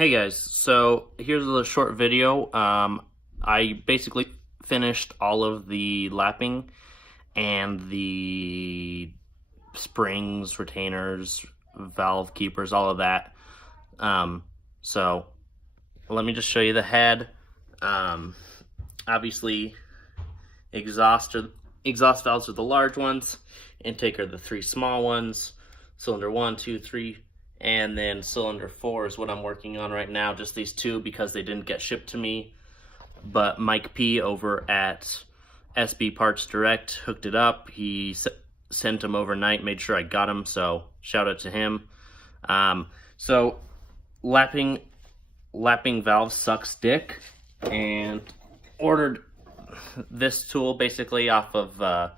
Hey guys, so here's a short video. I basically finished all of the lapping and the springs, retainers, valve keepers, all of that. So let me just show you the head. Obviously, exhaust valves are the large ones, intake are the three small ones, cylinder 1, 2, 3, and then cylinder 4 is what I'm working on right now, just these two because they didn't get shipped to me. But Mike P over at SB Parts Direct hooked it up. He sent them overnight, made sure I got them, so shout out to him. So lapping valves sucks dick, and ordered this tool basically off of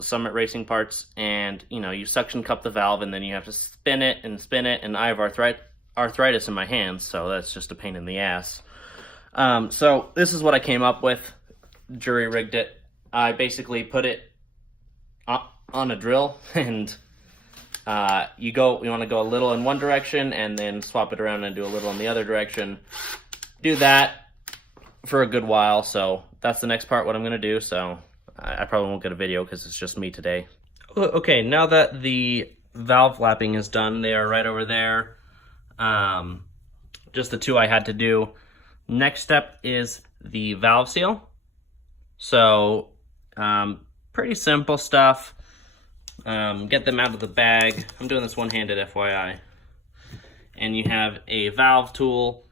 Summit Racing Parts, and you suction cup the valve and then you have to spin it, and I have arthritis in my hands, so that's just a pain in the ass. So this is what I came up with. Jury rigged it. I basically put it on a drill, and you want to go a little in one direction and then swap it around and do a little in the other direction. Do that for a good while, so that's the next part what I'm going to do. So I probably won't get a video because it's just me today. Okay, now that the valve lapping is done, they are right over there. Just the two I had to do. Next step is the valve seal. So, pretty simple stuff. Get them out of the bag. I'm doing this one-handed, FYI. And you have a valve tool.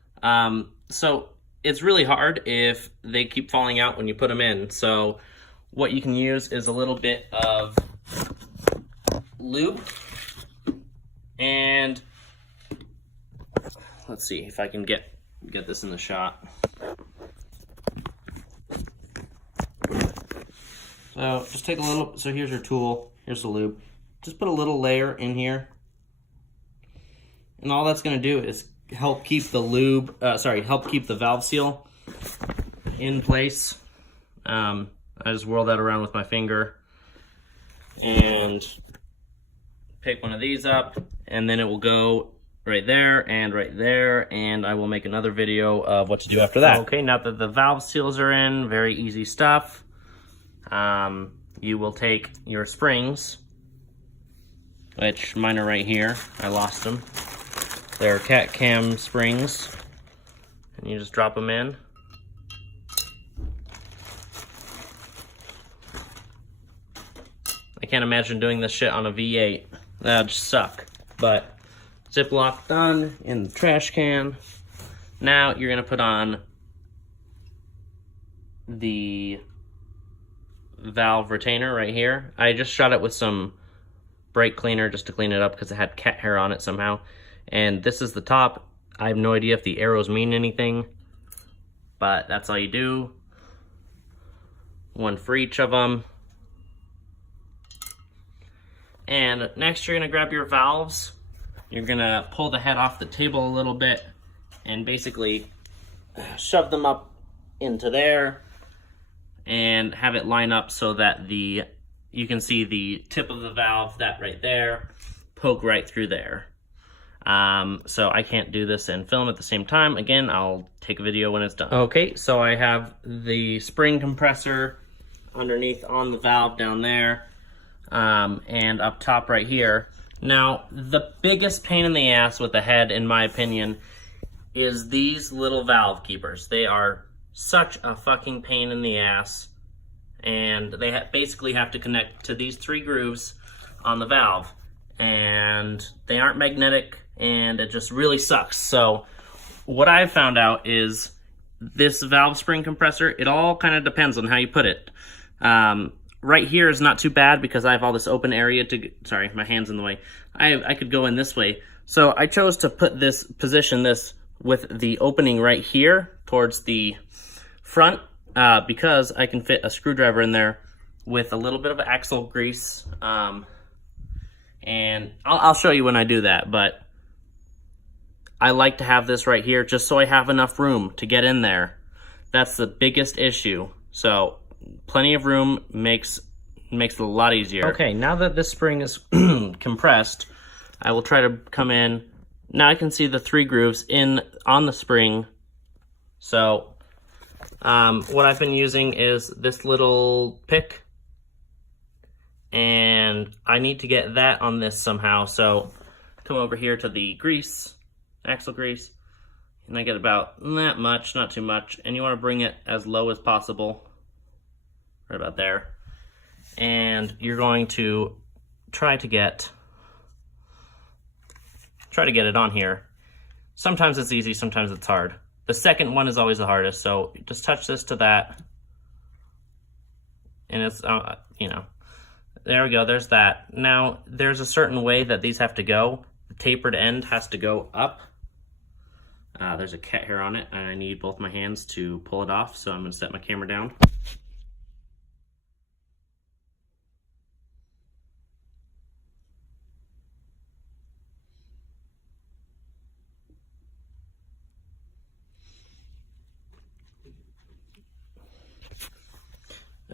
So it's really hard if they keep falling out when you put them in. So what you can use is a little bit of lube, and let's see if I can get this in the shot. So just take a little, so here's your tool, here's the lube. Just put a little layer in here, and all that's gonna do is help keep the help keep the valve seal in place. I just whirl that around with my finger and pick one of these up, and then it will go right there, and I will make another video of what to do after that. Okay, now that the valve seals are in, very easy stuff. You will take your springs, which mine are right here. I lost them. They're cat cam springs, and you just drop them in. I can't imagine doing this shit on a V8. That'd just suck. But Ziploc done in the trash can. Now you're gonna put on the valve retainer right here. I just shot it with some brake cleaner just to clean it up because it had cat hair on it somehow. And this is the top. I have no idea if the arrows mean anything, but that's all you do. One for each of them. And next you're gonna grab your valves. You're gonna pull the head off the table a little bit and basically shove them up into there and have it line up so that you can see the tip of the valve, that right there, poke right through there. So I can't do this and film at the same time. Again, I'll take a video when it's done. Okay, so I have the spring compressor underneath on the valve down there. And up top right here. Now, the biggest pain in the ass with the head, in my opinion, is these little valve keepers. They are such a fucking pain in the ass, and they basically have to connect to these three grooves on the valve, and they aren't magnetic, and it just really sucks. So what I've found out is this valve spring compressor, it all kind of depends on how you put it. Right here is not too bad because I have all this open area sorry, my hand's in the way. I could go in this way. So I chose to position this with the opening right here towards the front because I can fit a screwdriver in there with a little bit of axle grease. And I'll show you when I do that, but I like to have this right here just so I have enough room to get in there. That's the biggest issue. So plenty of room makes it a lot easier. Okay, now that this spring is compressed, I will try to come in now I can see the 3 grooves on the spring. So what I've been using is this little pick, and I need to get that on this somehow. So come over here to the grease, axle grease, and I get about that much, not too much, and you want to bring it as low as possible, right about there. And you're going to try to get it on here. Sometimes it's easy, sometimes it's hard. The second one is always the hardest, so just touch this to that. And it's, you know, there we go, there's that. Now, there's a certain way that these have to go. The tapered end has to go up. There's a cat hair on it, and I need both my hands to pull it off, so I'm gonna set my camera down.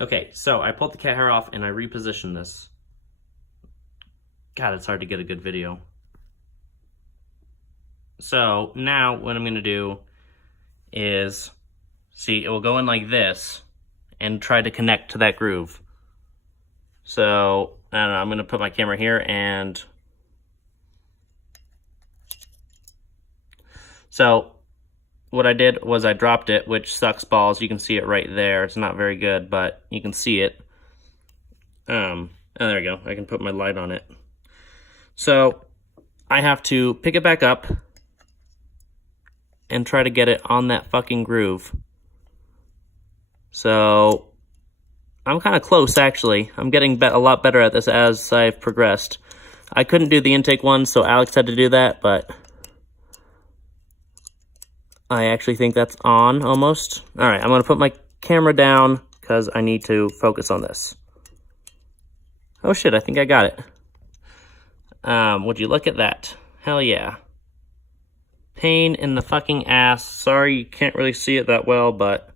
Okay, so I pulled the cat hair off and I repositioned this. God, it's hard to get a good video. So now what I'm gonna do is, see, it will go in like this and try to connect to that groove. So, I don't know, I'm gonna put my camera here and, so what I did was I dropped it, which sucks balls. You can see it right there. It's not very good, but you can see it. Oh, there we go. I can put my light on it. So I have to pick it back up and try to get it on that fucking groove. So I'm kind of close, actually. I'm getting a lot better at this as I've progressed. I couldn't do the intake one, so Alex had to do that, but I actually think that's on, almost. All right, I'm gonna put my camera down because I need to focus on this. Oh shit, I think I got it. Would you look at that? Hell yeah. Pain in the fucking ass. Sorry you can't really see it that well, but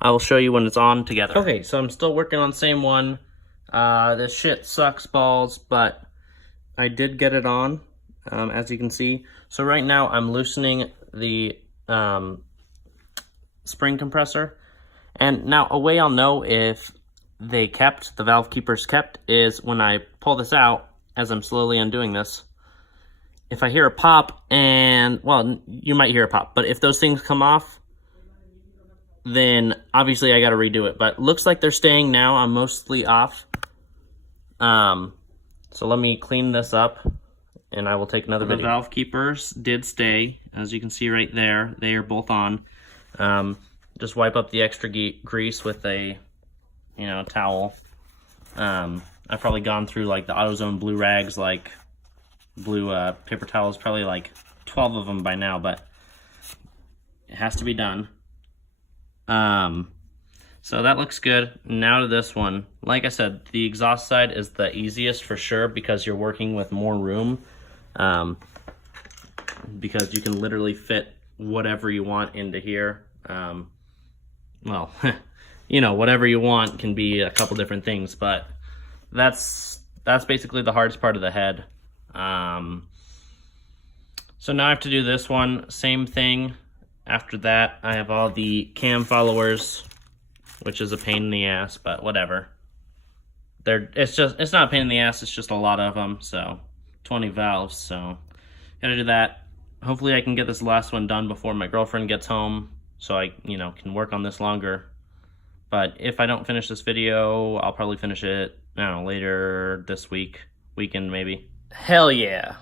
I will show you when it's on together. Okay, so I'm still working on the same one. This shit sucks balls, but I did get it on, as you can see. So right now I'm loosening the spring compressor, and now a way I'll know if the valve keepers kept, is when I pull this out as I'm slowly undoing this. If I hear a pop, and well, you might hear a pop, but if those things come off, then obviously I got to redo it. But looks like they're staying now. I'm mostly off. So let me clean this up, and I will take another video. The valve keepers did stay, as you can see right there. They are both on. Just wipe up the extra grease with a, towel. I've probably gone through like the AutoZone blue rags, like blue paper towels, probably like 12 of them by now, but it has to be done. So that looks good. Now to this one. Like I said, the exhaust side is the easiest for sure because you're working with more room. Because you can literally fit whatever you want into here. Well, whatever you want can be a couple different things, but that's basically the hardest part of the head. So now I have to do this one, same thing. After that, I have all the cam followers, which is a pain in the ass, but whatever. It's not a pain in the ass, it's just a lot of them, so 20 valves, so gotta do that. Hopefully I can get this last one done before my girlfriend gets home, so I, can work on this longer. But if I don't finish this video, I'll probably finish it, I don't know, later this weekend maybe. Hell yeah.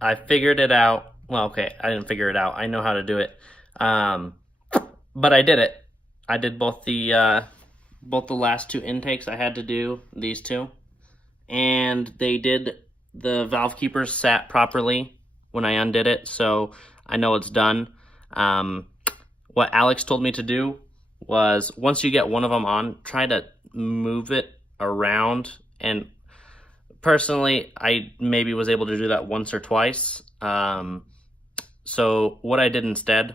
I figured it out. Well, okay, I didn't figure it out. I know how to do it. But I did it. I did both the last two intakes I had to do, these two. And they did, the valve keepers sat properly when I undid it, so I know it's done. What Alex told me to do was, once you get one of them on, try to move it around. And personally, I maybe was able to do that once or twice. So what I did instead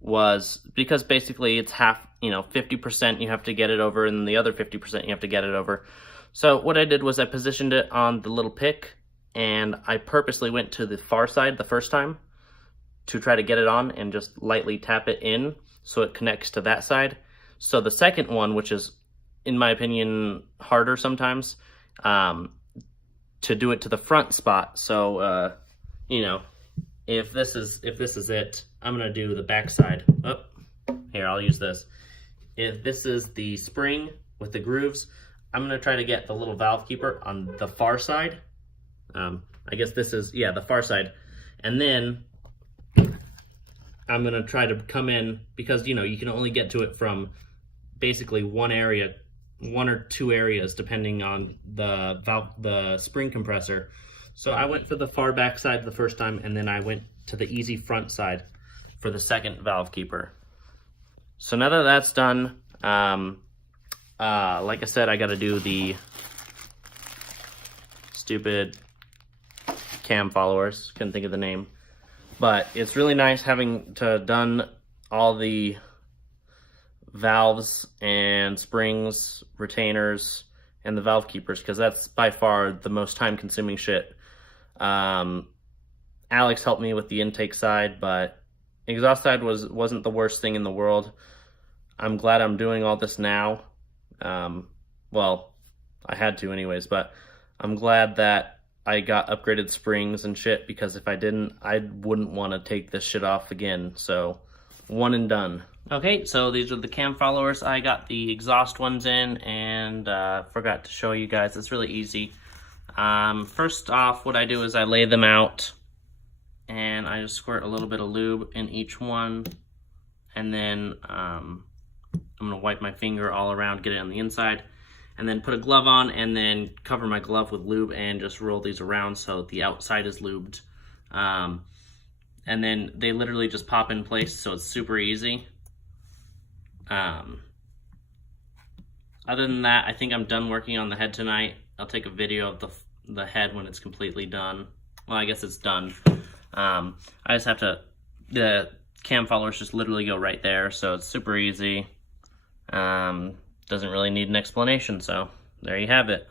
was, because basically it's half, 50% you have to get it over, and the other 50% you have to get it over. So what I did was I positioned it on the little pick, and I purposely went to the far side the first time to try to get it on and just lightly tap it in so it connects to that side. So the second one, which is, in my opinion, harder sometimes, to do it to the front spot. So, you know, if this is it, I'm gonna do the back side. Oh, here, I'll use this. If this is the spring with the grooves, I'm gonna try to get the little valve keeper on the far side. I guess this is, yeah, the far side. And then I'm gonna try to come in, because, you know, you can only get to it from basically one area, one or two areas, depending on the valve, the spring compressor. So I went for the far back side the first time, and then I went to the easy front side for the second valve keeper. So now that that's done, like I said, I gotta do the stupid cam followers, couldn't think of the name. But it's really nice having to done all the valves and springs, retainers, and the valve keepers, because that's by far the most time-consuming shit. Alex helped me with the intake side, but exhaust side wasn't the worst thing in the world. I'm glad I'm doing all this now. Well, I had to anyways, but I'm glad that I got upgraded springs and shit, because if I didn't, I wouldn't want to take this shit off again. So, one and done. Okay, so these are the cam followers. I got the exhaust ones in, and forgot to show you guys. It's really easy. First off, what I do is I lay them out, and I just squirt a little bit of lube in each one, and then I'm gonna wipe my finger all around, get it on the inside, and then put a glove on, and then cover my glove with lube and just roll these around so the outside is lubed. And then they literally just pop in place, so it's super easy. Other than that, I think I'm done working on the head tonight. I'll take a video of the head when it's completely done. Well, I guess it's done. I just have to, the cam followers just literally go right there, so it's super easy. Doesn't really need an explanation, so there you have it.